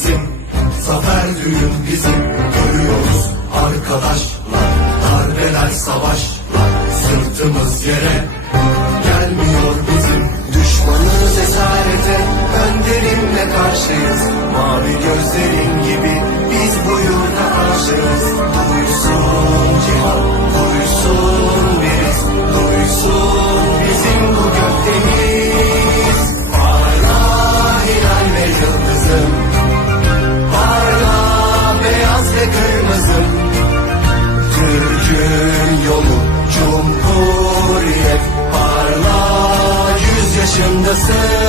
bizim, zafer düğün bizim. Görüyoruz arkadaşlar, darbeler savaşlar, sırtımız yere. 想的色。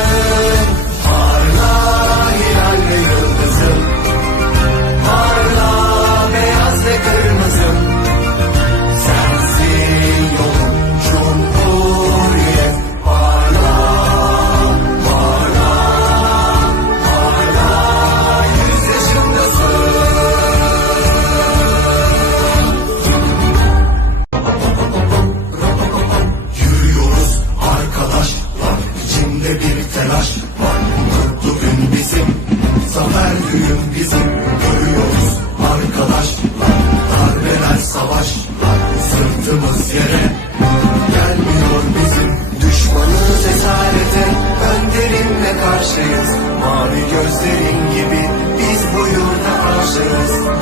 büyük bizim görüyoruz arkadaşlar Darbeler savaşlar. Sırtımız yere gelmiyor bizim. Düşmanı cesarete önderinle karşıyız. Mavi gözlerin gibi biz bu yurda aşığız.